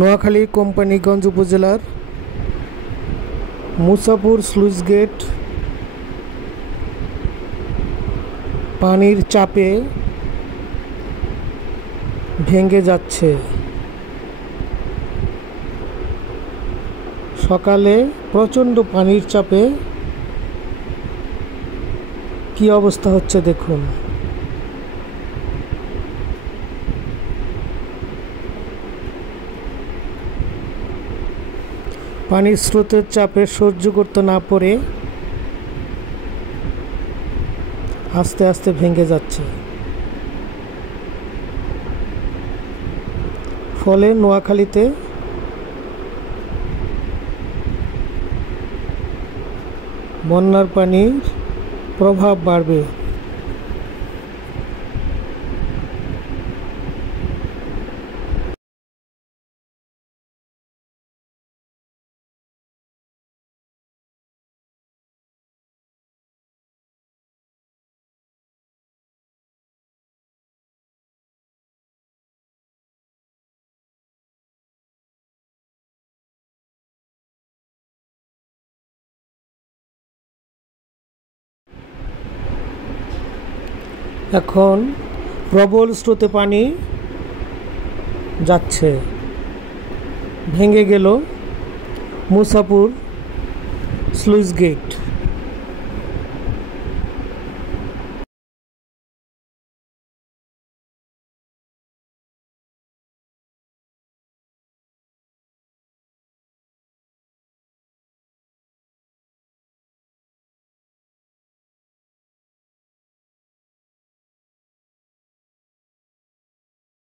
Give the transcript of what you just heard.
নোয়াখালী কোম্পানীগঞ্জ উপজেলার Musapur sluice gate পানির চাপে ভেঙে যাচ্ছে। সকালে প্রচণ্ড পানির চাপে কি অবস্থা হচ্ছে দেখুন। পানির স্রোতের চাপে সহ্য করতে না পেরে আস্তে আস্তে ভেঙে যাচ্ছে। ফলে নোয়াখালীতে বন্যার পানির প্রভাব বাড়বে। এখন প্রবল স্রোতে পানি যাচ্ছে। ভেঙে গেল মুসাপুর স্লুইস গেট।